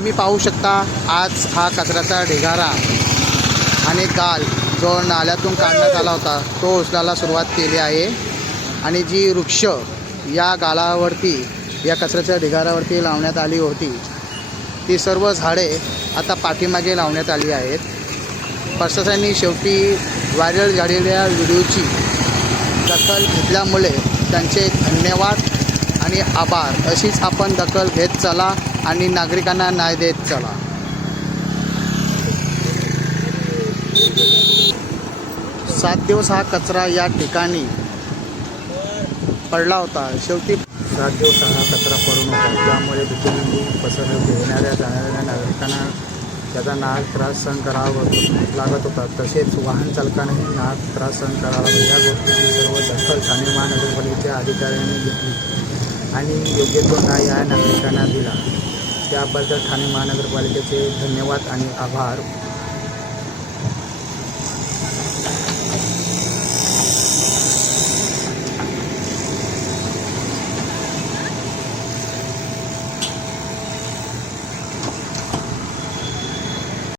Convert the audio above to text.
तुम्ही पाहू शकता आज हा कचऱ्याचा ढिगारा आणि गाल जो नाल्यातून काढण्यात आला होता तो उचलायला सुरुवात केली आहे. आणि जी वृक्ष या गालावरती या कचऱ्याच्या ढिगाऱ्यावरती लावण्यात आली होती ती सर्व झाडे आता पाठीमागे लावण्यात आली आहेत. प्रशासनाने शेवटी व्हायरल झालेल्या व्हिडिओची दखल घेतल्यामुळे त्यांचे धन्यवाद आणि आभार. अशीच आपण दखल घेत चला. आणि नागरिकांना न्याय देत चला. सात दिवस हा कचरा या ठिकाणी पडला होता. शेवटी सात दिवस हा कचरा पडून होता. त्यामुळे दुसरी पसरत येणाऱ्या जाणाऱ्या नागरिकांना त्याचा नाग त्रास सहन करावा लागत होता. तसेच वाहन चालकांनाही नाग त्रास सहन करावा या गोष्टीची सर्व दखल ठाणे महानगरपालिकेच्या अधिकाऱ्यांनी घेतली आणि योग्य तो न्याय या नागरिकांना दिला. त्याबद्दल ठाणे महानगरपालिकेचे धन्यवाद आणि आभार.